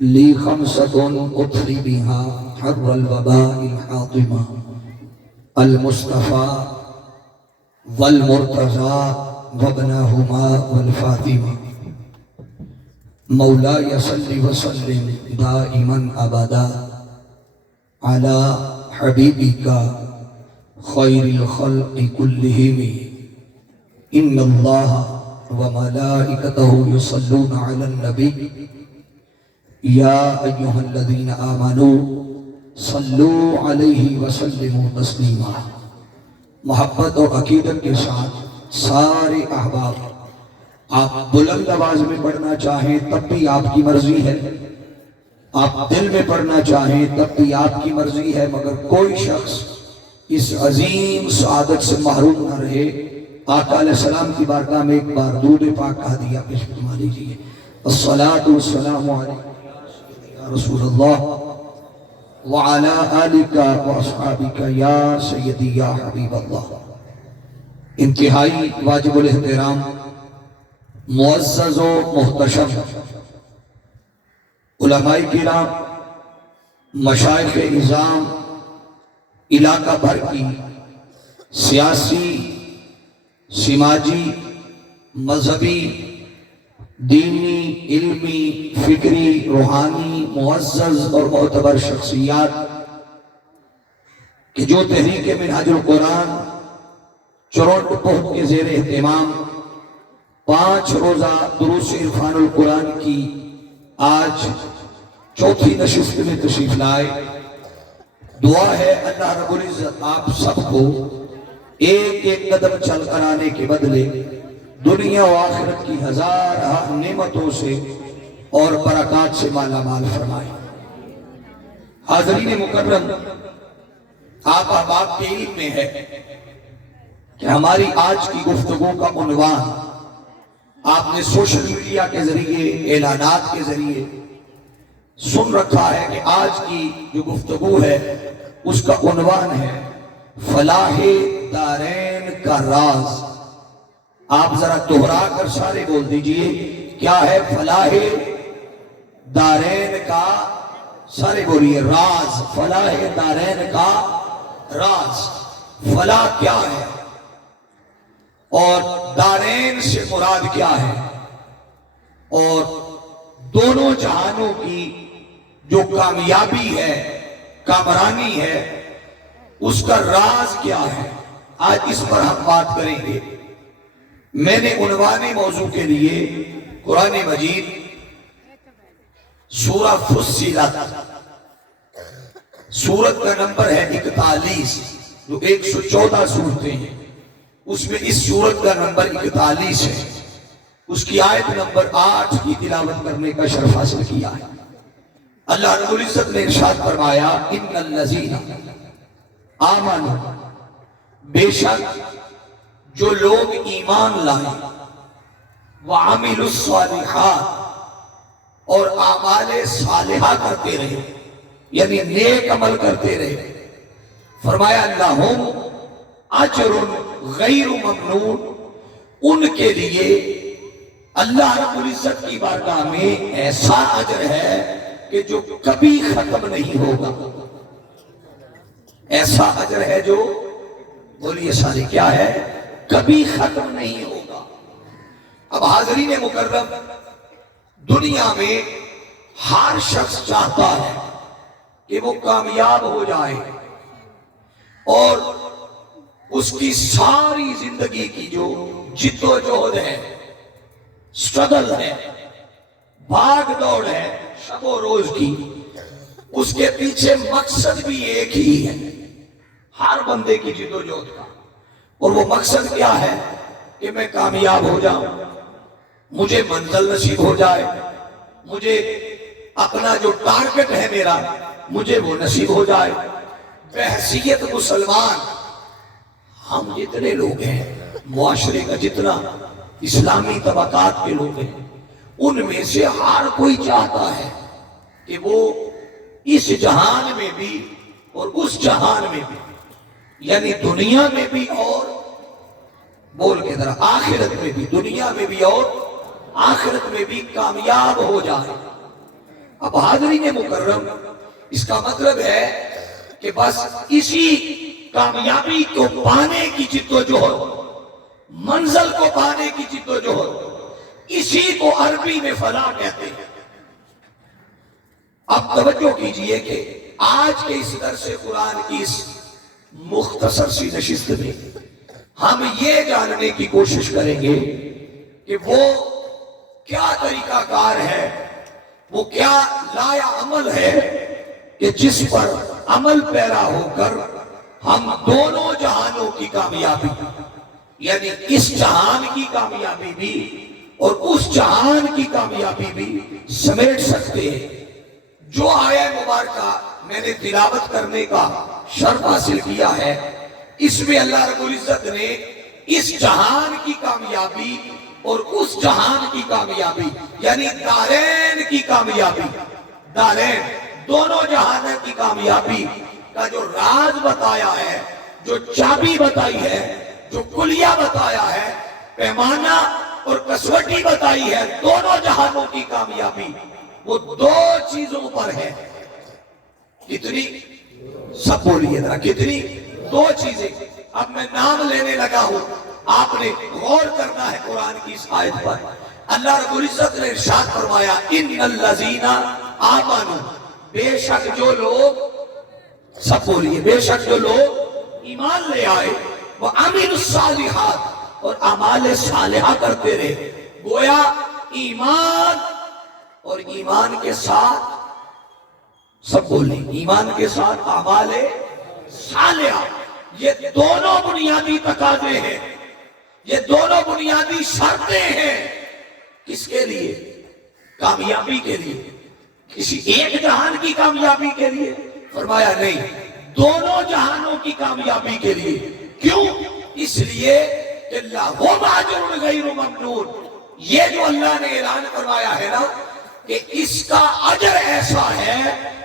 لی خمسۃ اطفی بہا حر الوباء الحاطمہ المصطفیٰ والمرتضیٰ وابنہما والفاطمہ مولاي صل وسلم دائما ابدا على حبيبك خير الخلق كلهم ان الله وملائكته يصلون على النبي يا ايها الذين امنوا صلوا عليه وسلموا تسليما. محبت اور عقیدت کے ساتھ سارے احباب آپ بلند آواز میں پڑھنا چاہیں تب بھی آپ کی مرضی ہے، آپ دل میں پڑھنا چاہیں تب بھی آپ کی مرضی ہے، مگر کوئی شخص اس عظیم سعادت سے محروم نہ رہے. آقا علیہ السلام کی بارگاہ میں ایک بار درود پاک کہہ دیا پیش فرما لیجیے. الصلاۃ والسلام علیک یا رسول اللہ وعلی آلک واصحابک یا سیدی یا حبیب اللہ. انتہائی واجب الاحترام معزز و محتشم علماء کرام، مشائخ نظام، علاقہ بھر کی سیاسی، سماجی، مذہبی، دینی، علمی، فکری، روحانی، معزز اور معتبر شخصیات کہ جو تحریک منہاج القرآن چرونٹ پوٹ کے زیر اہتمام 5 روزہ دروس عرفان القرآن کی آج چوتھی نشست میں تشریف لائے. دعا ہے اللہ رب العزت آپ سب کو ایک ایک قدم چل کر آنے کے بدلے دنیا و آخرت کی ہزار نعمتوں سے اور برکات سے مالا مال فرمائے. حاضرین مکرم، آپ احباب کے علم میں ہے کہ ہماری آج کی گفتگو کا عنوان آپ نے سوشل میڈیا کے ذریعے، اعلانات کے ذریعے سن رکھا ہے کہ آج کی جو گفتگو ہے اس کا عنوان ہے فلاح دارین کا راز. آپ ذرا دہرا کر سارے بول دیجئے کیا ہے فلاح دارین کا، سارے بولیے راز. فلاح دارین کا راز، فلاح کیا ہے اور دارین سے مراد کیا ہے، اور دونوں جہانوں کی جو کامیابی ہے، کامرانی ہے، اس کا راز کیا ہے. آج اس پر ہم بات کریں گے. میں نے عنوان موضوع کے لیے قرآن مجید سورہ فصلت، سورت کا نمبر ہے 41، جو 114 سورتیں ہیں اس میں اس سورت کا نمبر 41 ہے. اس کی آیت نمبر 8 کی تلاوت کرنے کا شرف حاصل کیا ہے. اللہ رب العزت نے ارشاد فرمایا ان الذین آمنوا، بے شک جو لوگ ایمان لائے، وعملوا الصالحات اور اعمال صالحہ کرتے رہے، یعنی نیک عمل کرتے رہے، فرمایا لہم اجر غیر ممنون، ان کے لیے اللہ رب العزت کی بارگاہ میں ایسا اجر ہے کہ جو کبھی ختم نہیں ہوگا. ایسا اجر ہے جو، بولیے سارے کیا ہے، کبھی ختم نہیں ہوگا. اب حاضرین مکرم، دنیا میں ہر شخص چاہتا ہے کہ وہ کامیاب ہو جائے اور اس کی ساری زندگی کی جو جد و جہد ہے، سٹرگل ہے، بھاگ دوڑ ہے شب و روز کی، اس کے پیچھے مقصد بھی ایک ہی ہے ہر بندے کی جد و جہد کا. اور وہ مقصد کیا ہے کہ میں کامیاب ہو جاؤں، مجھے منزل نصیب ہو جائے، مجھے اپنا جو ٹارگٹ ہے میرا مجھے وہ نصیب ہو جائے. بحیثیت مسلمان ہم جتنے لوگ ہیں، معاشرے کا جتنا اسلامی طبقات کے لوگ ہیں، ان میں سے ہر کوئی چاہتا ہے کہ وہ اس جہان میں بھی اور اس جہان میں بھی، یعنی دنیا میں بھی اور بول کے ذرا آخرت میں بھی، دنیا میں بھی اور آخرت میں بھی کامیاب ہو جائے. اب حاضرین مکرم، اس کا مطلب ہے کہ بس اسی کامیابی کو پانے کی جدوجہد، منزل کو پانے کی جدوجہد، اسی کو عربی میں فلاح کہتے ہیں۔ اب توجہ کیجئے کہ آج کے اس درس قرآن کی اس مختصر سی نشست میں ہم یہ جاننے کی کوشش کریں گے کہ وہ کیا طریقہ کار ہے، وہ کیا لایا عمل ہے کہ جس پر عمل پیرا ہو کر ہم دونوں جہانوں کی کامیابی، یعنی اس جہان کی کامیابی بھی اور اس جہان کی کامیابی بھی سمیٹ سکتے ہیں۔ جو آیہ مبارکہ میں نے تلاوت کرنے کا شرف حاصل کیا ہے، اس میں اللہ رب العزت نے اس جہان کی کامیابی اور اس جہان کی کامیابی، یعنی دارین کی کامیابی، دارین دونوں جہانوں کی کامیابی کا جو راز بتایا ہے، جو چابی بتائی ہے، جو کلیہ بتایا ہے، پیمانہ اور کسوٹی بتائی ہے دونوں جہانوں کی کامیابی، وہ دو چیزوں پر ہے۔ کتنی؟ سب بولیے ذرا، کتنی؟ دو چیزیں۔ اب میں نام لینے لگا ہوں، آپ نے غور کرنا ہے قرآن کی اس آیت پر۔ اللہ رب العزت نے ارشاد فرمایا ان الذین آمنوا، بے شک جو لوگ، سب بولیے، بے شک جو لوگ ایمان لے آئے، وعملوا الصالحات، اور اعمال صالحہ کرتے رہے۔ گویا ایمان اور ایمان کے ساتھ، سب بولیں، ایمان کے ساتھ اعمال صالحہ، یہ دونوں بنیادی تقاضے ہیں، یہ دونوں بنیادی شرطیں ہیں۔ کس کے لیے؟ کامیابی کے لیے۔ کسی ایک جہان کی کامیابی کے لیے؟ فرمایا نہیں، دونوں جہانوں کی کامیابی کے لیے۔ کیوں؟ اس لیے کہ لَهُمْ أَجْرٌ غَيْرُ مَمْنُونٍ، یہ جو اللہ نے اعلان فرمایا ہے نا کہ اس کا اجر ایسا ہے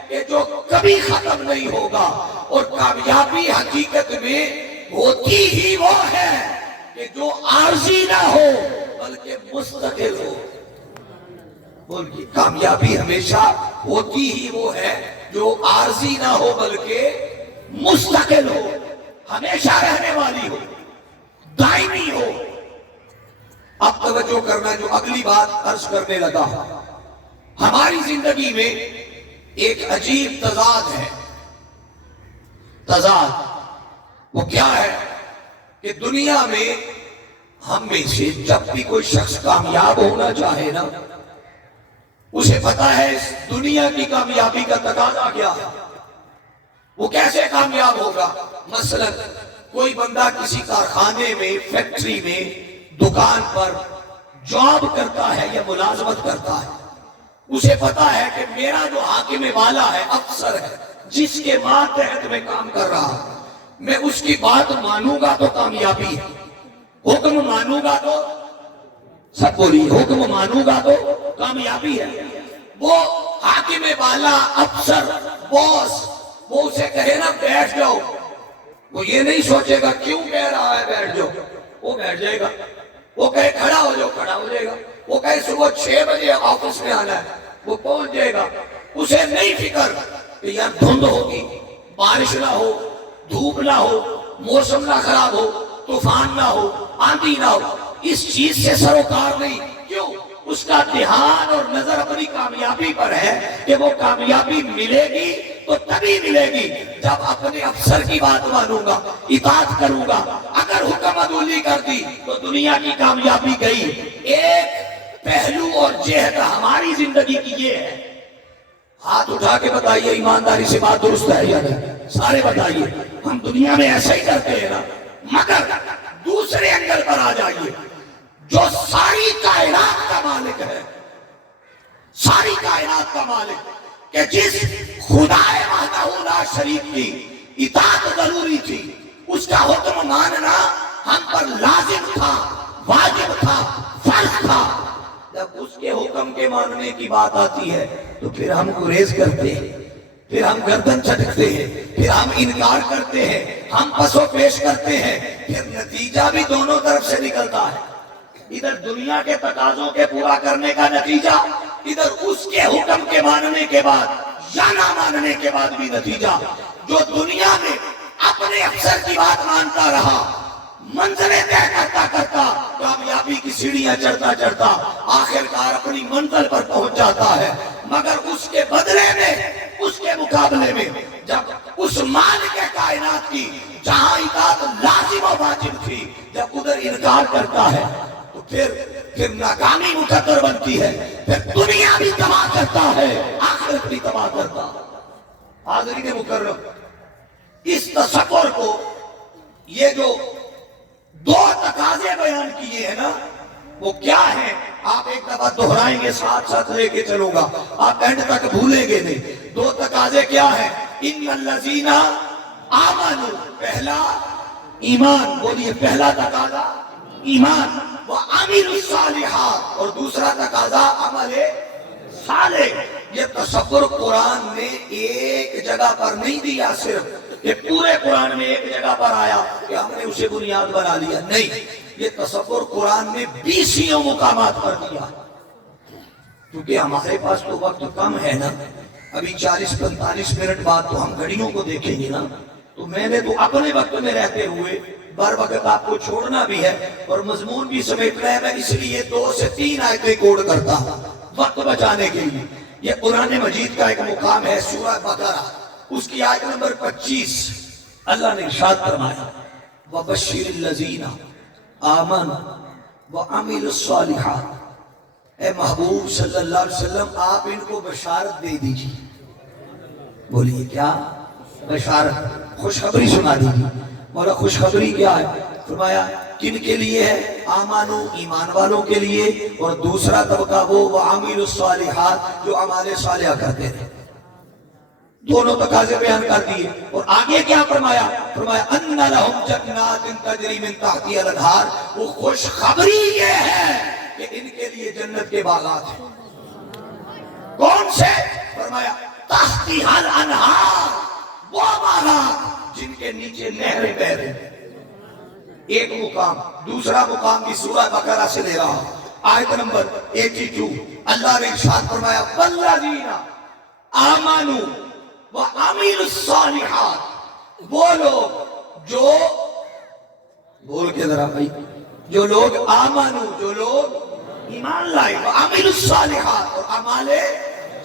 کہ جو کبھی ختم نہیں ہوگا، اور کامیابی حقیقت میں ہوتی ہی وہ ہے کہ جو عارضی نہ ہو بلکہ مستقل ہو۔ بولیے، کامیابی ہمیشہ ہوتی ہی وہ ہے جو عارضی نہ ہو بلکہ مستقل ہو، ہمیشہ رہنے والی ہو، دائمی ہو۔ اب توجہ کرنا، جو اگلی بات عرض کرنے لگا، ہماری زندگی میں ایک عجیب تضاد ہے۔ تضاد وہ کیا ہے کہ دنیا میں ہم میں سے جب بھی کوئی شخص کامیاب ہونا چاہے نا، اسے پتا ہے اس دنیا کی کامیابی کا تقاضا کیا ہے، وہ کیسے کامیاب ہوگا۔ مثلا کوئی بندہ کسی کارخانے میں، فیکٹری میں، دکان پر جاب کرتا ہے یا ملازمت کرتا ہے، اسے پتا ہے کہ میرا جو حاکم والا ہے، افسر ہے، جس کے ماتحت میں کام کر رہا ہوں، میں اس کی بات مانوں گا تو کامیابی ہے، حکم مانوں گا تو، سب بولی، حکم مانوں گا تو کامیابی ہے۔ وہ حاکم والا، افسر، باس، وہ اسے کہے نا بیٹھ جاؤ، وہ یہ نہیں سوچے گا کیوں کہہ رہا ہے بیٹھ جاؤ، وہ بیٹھ جائے گا۔ وہ کہے کھڑا ہو جاؤ، کھڑا ہو جائے گا۔ وہ کہے صبح 6 بجے آفس میں آنا ہے، وہ پہنچ جائے گا۔ اسے نہیں فکر کہ یار دھند ہوگی، بارش نہ ہو، دھوپ نہ ہو، موسم نہ خراب ہو، طوفان نہ ہو، آندھی نہ ہو، اس چیز سے سروکار نہیں۔ کیوں؟ اس کا دھیان اور نظر اپنی کامیابی پر ہے کہ وہ کامیابی ملے گی تو تبھی ملے گی جب اپنے افسر کی بات مانوں گا، اطاعت کروں گا۔ اگر حکم عدولی کر دی تو دنیا کی کامیابی گئی۔ ایک پہلو اور جہت ہماری زندگی کی یہ ہے۔ ہاتھ اٹھا کے بتائیے ایمانداری سے بات درست ہے یا نہیں؟ سارے بتائیے۔ ہم دنیا میں ایسا ہی کرتے ہیں نا، مگر دوسرے اینگل پر آ جائیے۔ جو ساری کائنات کا مالک ہے، ساری کائنات کا مالک، کہ جس خدا وحدہ لا شریک کی اطاعت ضروری تھی، اس کا حکم ماننا ہم پر لازم تھا، واجب تھا، فرض تھا۔ جب اس کے حکم کے ماننے کی بات آتی ہے تو پھر ہم گریز کرتے ہیں، پھر ہم گردن چٹکتے ہیں، پھر ہم انکار کرتے ہیں، ہم پس و پیش کرتے ہیں۔ پھر نتیجہ بھی دونوں طرف سے نکلتا ہے۔ ادھر دنیا کے تقاضوں کے پورا کرنے کا نتیجہ، ادھر اس کے حکم کے ماننے کے بعد یا نہ ماننے کے بعد بھی نتیجہ. جو دنیا میں اپنے افسر کی بات مانتا رہا، منزلیں طے کرتا کرتا، کامیابی کی سیڑھیاں چڑھتا چڑھتا آخر کار اپنی منزل پر پہنچ جاتا ہے، مگر اس کے بدلے میں، اس کے مقابلے میں جب اس مالک کائنات کی جہاں اطاعت لازم و واجب تھی، جب ادھر انکار کرتا ہے تو پھر ناکامی مقدر بنتی ہے، پھر دنیا بھی تباہ کرتا ہے، آخرت بھی تباہ کرتا. حاضرین مکرم، اس تصور کو، یہ جو دو تقاضے بیان کیے ہیں نا، وہ کیا ہیں؟ آپ ایک دفعہ دہرائیں گے، ساتھ ساتھ لے کے چلوں گا، آپ اینڈ تک بھولیں گے نہیں. دو تقاضے کیا ہیں؟ ان الذین آمنوا، پہلا ایمان، بولیے پہلا تقاضا ایمان، وعملوا الصالحات، اور دوسرا تقاضا عمل صالح. یہ تصور قرآن نے ایک جگہ پر نہیں دیا، صرف یہ پورے قرآن میں ایک جگہ پر آیا کہ ہم نے اسے بنیاد بنا لیا، نہیں، یہ تصور قرآن نے 20 مقامات پر دیا. کیونکہ ہمارے پاس تو وقت کم ہے نا، ابھی 40-45 منٹ بعد تو ہم گھڑیوں کو دیکھیں گے نا، تو میں نے تو اپنے وقت میں رہتے ہوئے بر وقت آپ کو چھوڑنا بھی ہے اور مضمون بھی سمیٹنا ہے. میں اس لیے 2 سے 3 آیتیں کوڈ کرتا ہوں وقت بچانے کے لیے. یہ قرآن مجید کا ایک مقام ہے، سورہ بقرہ، اس کی آیت نمبر 25. اللہ نے ارشاد فرمایا وَبَشِّرِ الَّذِينَ آمَنُوا وَعَمِلُوا الصَّالِحَاتِ. اے محبوب صلی اللہ علیہ وسلم، آپ ان کو بشارت دے دیجیے. بولیے کیا؟ بشارت، خوشخبری سنا دیجیے. مولا خوشخبری کیا ہے؟ فرمایا کن کے لیے ہے؟ آمانو، ایمان والوں کے لیے، اور دوسرا طبقہ وہ وعاملوا الصالحات، جو اعمال صالحہ کرتے ہیں. دونوں تقاضے بیان کر دیے. اور آگے کیا فرمایا؟ فرمایا ان لہم جنات تجری من تحتہا الانہار. وہ خوشخبری یہ ہے کہ ان کے لیے جنت کے باغات ہیں. کون سے؟ فرمایا تحتہا الانہار، وہ باغات جن کے نیچے نہریں بہ رہی ہیں. ایک مقام. دوسرا مقام بھی سورہ بقرہ سے لے رہا ہوں، آیت نمبر 82. اللہ نے ارشاد فرمایا والذین آمنوا وعملوا الصالحات. وہ لوگ جو، بول کے ذرا بھائی، جو لوگ آمنوا، جو لوگ ایمان لائے، وعملوا الصالحات، اور اعمال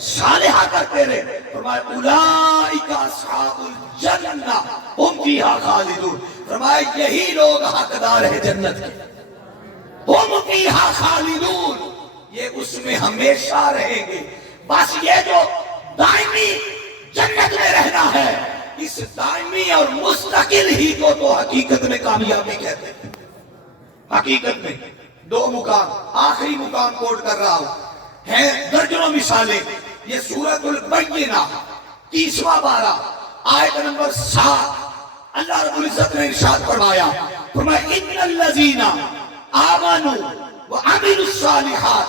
صالحہ کرتے رہے. فرمایا اولئک اصحاب الجنہ ہم فیہا خالدون. فرمایا یہی لوگ حقدار ہیں جنت کے. ہم فیہا خالدون، یہ اس میں ہمیشہ رہیں گے. بس یہ جو دائمی جنت میں رہنا ہے، اس دائمی اور مستقل ہی کو تو حقیقت میں کامیابی کہتے ہیں. حقیقت میں 2 مقام، آخری مقام کوٹ کر رہا ہوں، ہیں درجنوں مثالیں. یہ سورۃ البینہ 30واں پارہ، آیت نمبر 7. اللہ رب العزت نے ارشاد فرمایا، فرمایا ان الذین آمنوا وعملوا الصالحات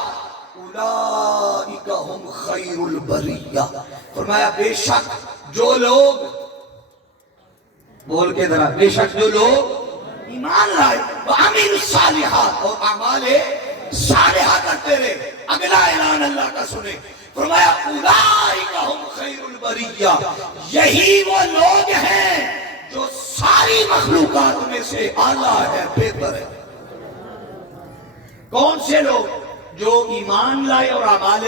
اولئک هم خیر البریہ. فرمایا بے شک جو لوگ، بول کے ذرا، بے شک جو لوگ ایمان لائے، وعملوا الصالحات، اور اعمال صالحہ کرتے رہے. اگلا اعلان اللہ کا سنے، فرمایا اولئک هم خیر البریہ، یہی وہ لوگ ہیں جو ساری مخلوقات میں سے اعلیٰ ہے، بہتر ہے. کون سے لوگ؟ جو ایمان لائے اور اعمال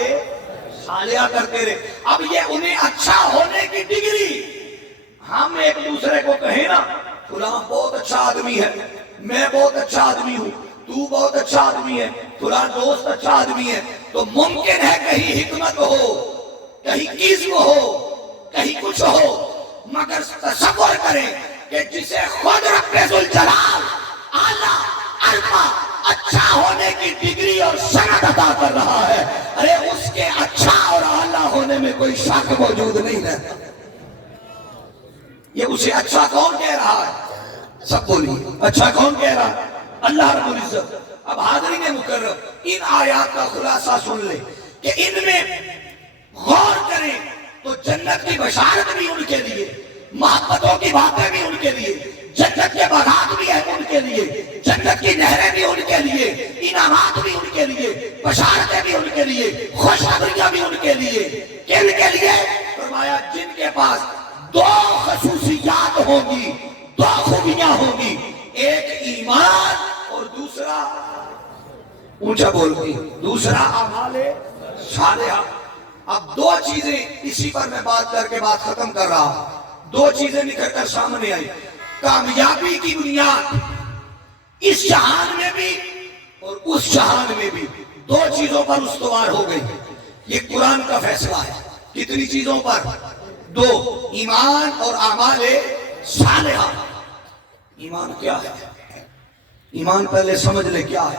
صالحہ کرتے رہے. اب یہ انہیں اچھا ہونے کی ڈگری، ہم ایک دوسرے کو کہیں نا فلاں بہت اچھا آدمی ہے، میں بہت اچھا آدمی ہوں، تو بہت اچھا آدمی ہے، فلاں دوست اچھا آدمی ہے، تو ممکن ہے کہیں حکمت ہو، کہیں قسم ہو، کہیں کچھ ہو، مگر تصور کریں کہ جسے خود رب ذوالجلال اعلیٰ ارفع اچھا ہونے کی ڈگری اور سند عطا کر رہا ہے، ارے اس کے اچھا اور اعلیٰ ہونے میں کوئی شک موجود نہیں رہتا. یہ اسے اچھا کون کہہ رہا ہے؟ سب بولیے اچھا کون کہہ رہا ہے؟ اللہ رب العزت. اب حاضرین مکرم، ان آیات کا خلاصہ سن لیں کہ ان میں غور کریں تو جنت کی بشارت بھی ان کے لیے، محبتوں کی باتیں بھی ان کے لیے، جنت کے باغات بھی ہیں ان کے لیے، جنت کی نہریں بھی ان کے لیے، انعامات بھی ان کے لیے، بشارتیں بھی ان کے لیے، خوشخبریاں بھی ان کے لیے. کن کے لیے؟ فرمایا جن کے پاس دو خصوصیات ہوں گی، دو خوبیاں ہوں گی، ایک ایمان اور دوسرا اونچا بول گئی دوسرا اعمال صالحہ. اب دو چیزیں اسی پر میں بات کر کے بات ختم کر رہا ہوں. دو چیزیں نکل کر سامنے آئی. کامیابی کی بنیاد اس جہان میں بھی اور اس جہان میں بھی دو چیزوں پر استوار ہو گئی. یہ قرآن کا فیصلہ ہے. کتنی چیزوں پر؟ دو، ایمان اور اعمال صالحہ. ایمان کیا ہے؟ ایمان پہلے سمجھ لے کیا ہے.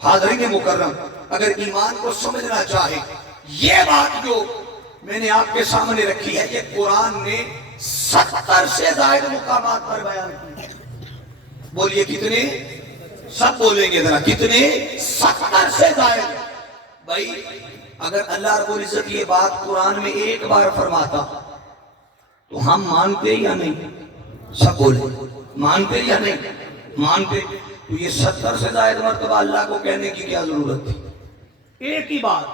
حاضرین مکرم، اگر ایمان کو سمجھنا چاہے، یہ بات جو میں نے آپ کے سامنے رکھی ہے یہ قرآن نے 70 سے زائد مقامات پر بیان کی. بولیے کتنے؟ سب بولیں گے ذرا کتنے؟ 70 سے زائد. بھائی اگر اللہ رب العزت یہ بات قرآن میں ایک بار فرماتا تو ہم مانتے یا نہیں؟ سب بولیں مانتے یا نہیں؟ مانتے. تو یہ 70 سے زائد مرتبہ اللہ کو کہنے کی کیا ضرورت تھی؟ ایک ہی بات،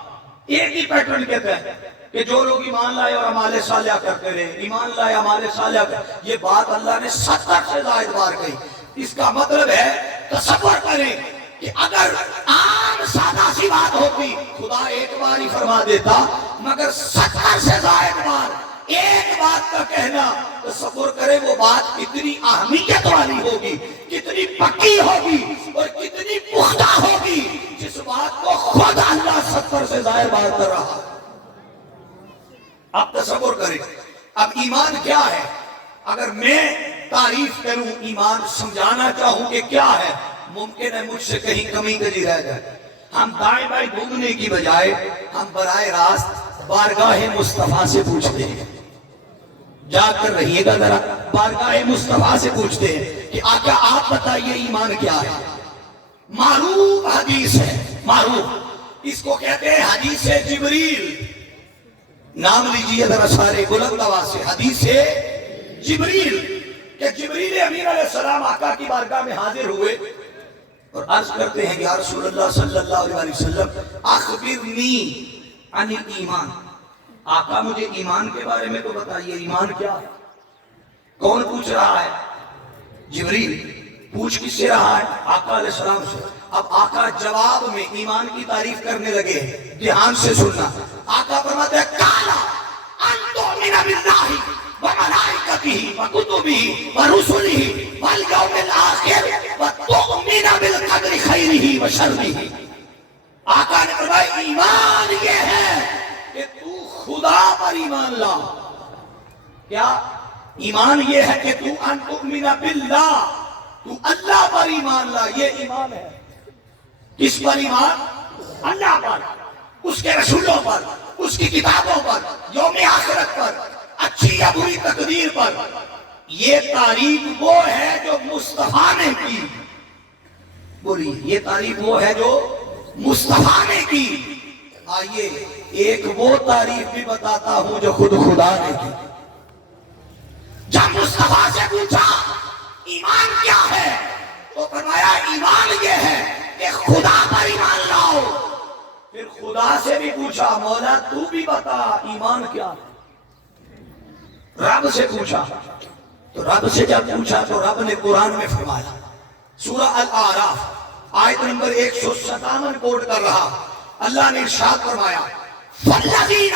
ایک ہی پیٹرن کہتا ہے کہ جو لوگ ایمان لائے اور اعمال صالحہ کرتے رہے، ایمان لائے اعمال صالحہ کرتے. یہ بات اللہ نے 70 سے زائد بار کہی. اس کا مطلب ہے تصور کریں کہ اگر عام سادہ سی بات ہوتی خدا ایک بار ہی فرما دیتا، مگر 70 سے زائد بار ایک بات کا کہنا. تصور کریں وہ بات کتنی اہمیت والی ہوگی، کتنی پکی ہوگی اور کتنی پختہ ہوگی، جس بات کو خود اللہ 70 سے زائد بار کر رہا. اب تصور کریں. اب ایمان کیا ہے؟ اگر میں تعریف کروں، ایمان سمجھانا چاہوں کہ کیا ہے، ممکن ہے مجھ سے کہیں کمی کجی رہ جائے. ہم دائیں بائیں گھومنے کی بجائے ہم براہ راست بارگاہ مصطفیٰ سے پوچھتے ہیں. جا کر رہیے گا ذرا، بارگاہ مصطفیٰ سے پوچھتے ہیں کہ آقا آپ بتائیے ایمان کیا ہے. معروف حدیث ہے، معروف، اس کو کہتے ہیں حدیث جبریل. نام لیجئے ذرا سارے بلند آواز سے. حدیث جبریل کہ جبریل امین علیہ السلام آقا کی بارگاہ میں حاضر ہوئے اور عرض کرتے ہیں یا رسول اللہ صلی اللہ علیہ وسلم اخبرنی عن ایمان. آقا مجھے ایمان کے بارے میں تو بتائیے، ایمان کیا ہے؟ کون پوچھ رہا ہے؟ جبریل. پوچھ کس سے رہا ہے؟ آقا علیہ السلام سے. اب آقا جواب میں ایمان کی تعریف کرنے لگے. دھیان سے سننا. آقا فرماتے ہیں کالا ان تؤمن باللہ وملائکتہ وکتبہ ورسلہ والیوم الآخر وتؤمن بالقدر خیرہ وشرہ. آقا نے فرمایا ایمان یہ ہے کہ تو خدا پر ایمان لا. کیا ایمان یہ ہے کہ تو ان تؤمن باللہ، تو اللہ پر ایمان لا. یہ ایمان ہے. کس پر ایمان؟ اللہ پر، اس کے رسولوں پر، اس کی کتابوں پر، یوم آخرت پر، اچھی یا بری تقدیر پر. یہ تعریف وہ ہے جو مصطفیٰ نے کی. بولی یہ تعریف وہ ہے جو مصطفیٰ نے کی. آئیے ایک وہ تعریف بھی بتاتا ہوں جو خود خدا نے کی. جب مصطفیٰ سے پوچھا ایمان کیا ہے تو فرمایا ایمان یہ ہے کہ خدا پر ایمان لاؤ. پھر خدا سے بھی پوچھا مولا تو بھی بتا ایمان کیا ہے. رب سے پوچھا تو رب سے جب پوچھا تو رب نے قرآن میں فرمایا. سورہ الاعراف آیت نمبر 157 کوٹ کر رہا. اللہ نے ارشاد فرمایا فالذین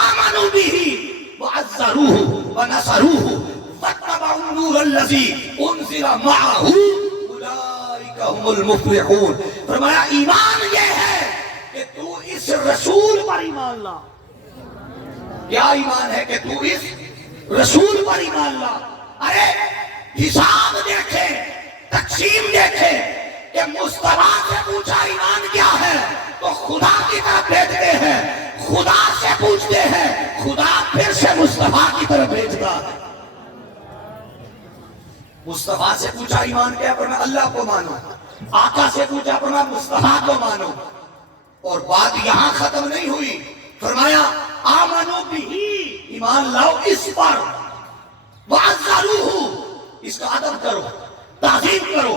آمنوا بہ وعزروہ ونصروہ واتبعوا النور الذی انزل معہ اولئک هم المفلحون. فرمایا ایمان یہ ہے کہ تو اس رسول پر ایمان لا. کیا ایمان ہے؟ کہ تو اس رسول پر ایمان لا. ارے حساب دیکھیں، تقسیم دیکھیں کہ مصطفیٰ سے پوچھا ایمان کیا ہے تو خدا کی طرف بھیجتے ہیں، خدا سے پوچھتے ہیں، خدا پھر سے مصطفیٰ کی طرف بھیجتا ہے. مصطفیٰ سے پوچھا ایمان کیا؟ فرمایا اللہ کو مانو. آقا سے پوچھا فرمایا مصطفیٰ کو مانو. اور بات یہاں ختم نہیں ہوئی. فرمایا آمنو بہ، ایمان لاؤ اس پر، وعزروہ، اس کا ادب کرو، تعظیم کرو،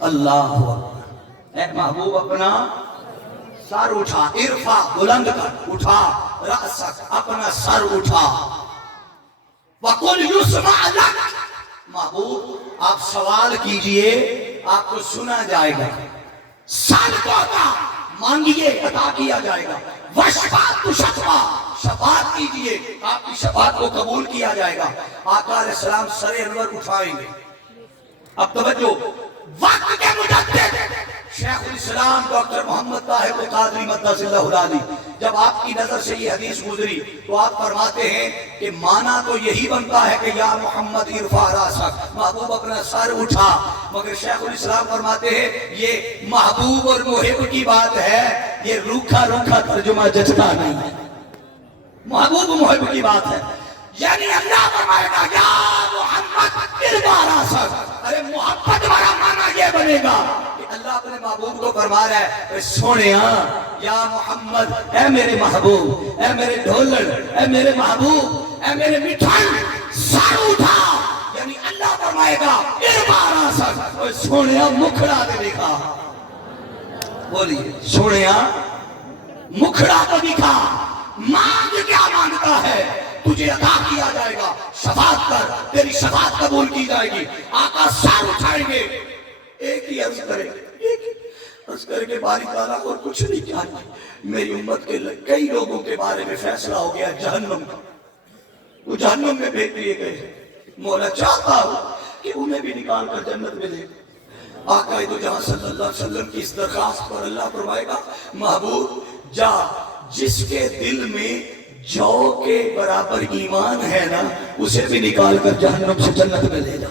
اللہ اکبر۔ اے محبوب اپنا سر اٹھا، ارفع بلند کر، اٹھا رأسک اپنا سر اٹھا، وَقُلْ يُسْمَعْ لَكَ، محبوب آپ سوال کیجئے آپ کو سنا جائے گا، سال کو مانگیے عطا کیا جائے گا، وَشْفَعْتُ شَفْعَ، شفاعت کیجئے آپ کی شفاعت کو قبول کیا جائے گا۔ آقا علیہ السلام سر انور اٹھائیں گے۔ اب توجہ، وقت کے مجدد شیخ الاسلام ڈاکٹر محمد طاہر القادری مقدس اللہ العالی جب آپ کی نظر سے یہ حدیث گزری تو آپ فرماتے ہیں کہ معنی تو یہی بنتا ہے کہ یا محمد ارفع راسک، محبوب اپنا سر اٹھا، مگر شیخ الاسلام فرماتے ہیں یہ محبوب اور محب کی بات ہے، یہ روکھا روکھا ترجمہ جچتا نہیں ہے، محبوب محب کی بات ہے، یعنی اللہ فرمائے گا یا محمد ارفع راسک، ارے محبت والا معنی یہ بنے گا کہ اللہ اپنے محبوب کو فرما رہا ہے اے سونیا یا محمد، اے میرے محبوب، اے میرے ڈھولڑ، اے میرے محبوب، اے میرے مٹھن، سر اٹھا، یعنی اللہ فرمائے گا ارفع راسک، اے سونیا مکھڑا دے دکھا، بولیے سونیا مکھڑا تو دکھا، مانگ کیا مانگتا ہے تجھے عطا کیا جائے گا، شفاعت کر تیری شفاعت قبول کی جائے گی۔ آقا سر اٹھائیں گے، ایک ہی عرض کریں گے، عرض کریں گے باری تعالیٰ اور کچھ نہیں چاہیے، میری امت کے کئی لوگوں کے بارے میں فیصلہ ہو گیا جہنم کا، وہ جہنم میں بھیج دیے گئے، مولا چاہتا ہوں کہ انہیں بھی نکال کر جنت میں لے۔ آقا دو جہاں صلی اللہ علیہ وسلم کی اس درخواست پر اللہ فرمائے گا محبوب جا، جس کے دل میں جو کے برابر ایمان ہے نا اسے بھی نکال کر جہنم سے جنت میں لے جا۔